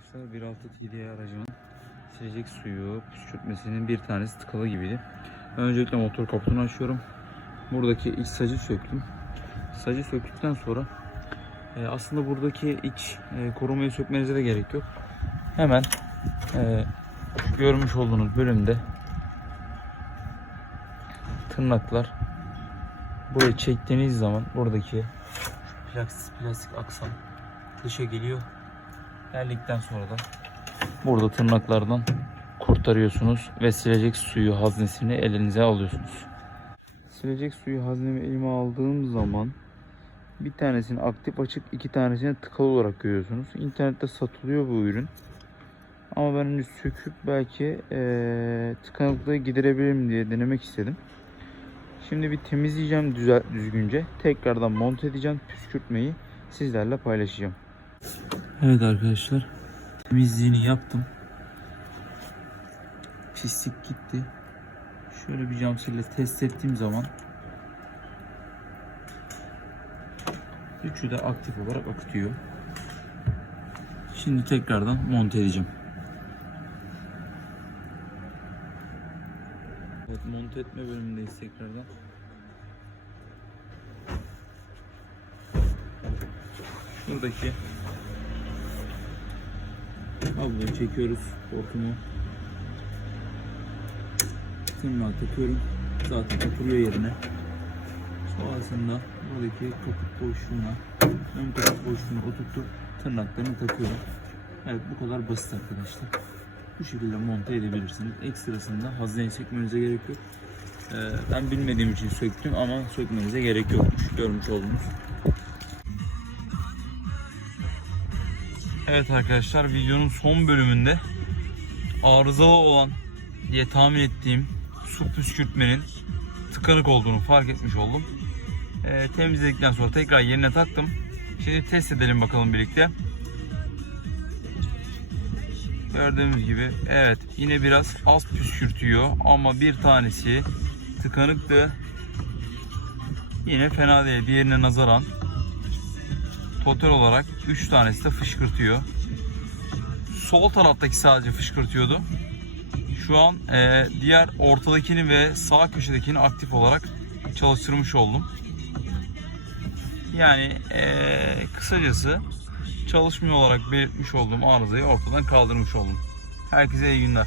arkadaşlar 1.6 TDI aracının silecek suyu püskürtmesinin bir tanesi tıkalı gibiydi. Öncelikle motor kaputunu açıyorum. Buradaki iç sacı söktüm. Sacı söktükten sonra e, aslında buradaki iç e, korumayı sökmenize de gerek yok. Hemen e, görmüş olduğunuz bölümde tırnaklar burayı çektiğiniz zaman buradaki plastik, plastik aksam dışa geliyor. Geldikten sonra da burada tırnaklardan kurtarıyorsunuz ve silecek suyu haznesini elinize alıyorsunuz. Silecek suyu haznemi elime aldığım zaman bir tanesini aktif açık, iki tanesini tıkalı olarak görüyorsunuz. İnternette satılıyor bu ürün. Ama ben henüz söküp belki eee tıkanıklığı giderebilirim diye denemek istedim. Şimdi bir temizleyeceğim düzgünce. Tekrardan monte edeceğim. Püskürtmeyi sizlerle paylaşacağım. Evet arkadaşlar. Temizliğini yaptım. Pislik gitti. Şöyle bir camsıyla test ettiğim zaman üçü de aktif olarak akıtıyor. Şimdi tekrardan monte edeceğim. Evet monte etme bölümündeyiz tekrardan. Şuradaki kabloyu çekiyoruz hortumu. Tırnağı takıyorum. Zaten oturuyor yerine. Sonrasında buradaki kaput boşluğuna ön kaput boşluğuna oturtup tırnaklarını takıyorum. Evet bu kadar basit arkadaşlar. Bu şekilde monte edebilirsiniz. Ekstrasında hazneyi sökmenize gerek yok. Ee, ben bilmediğim için söktüm ama sökmenize gerek yokmuş. Görmüş oldunuz. Evet arkadaşlar videonun son bölümünde arızalı olan diye tahmin ettiğim su püskürtmenin tıkanık olduğunu fark etmiş oldum. Ee, temizledikten sonra tekrar yerine taktım. Şimdi test edelim bakalım birlikte. Gördüğümüz gibi evet yine biraz az püskürtüyor ama bir tanesi tıkanıktı. Yine fena değil diğerine nazaran total olarak 3 tanesi de fışkırtıyor. Sol taraftaki sadece fışkırtıyordu. Şu an e, diğer ortadakini ve sağ köşedekini aktif olarak çalıştırmış oldum. Yani e, kısacası çalışmıyor olarak belirtmiş olduğum arızayı ortadan kaldırmış oldum. Herkese iyi günler.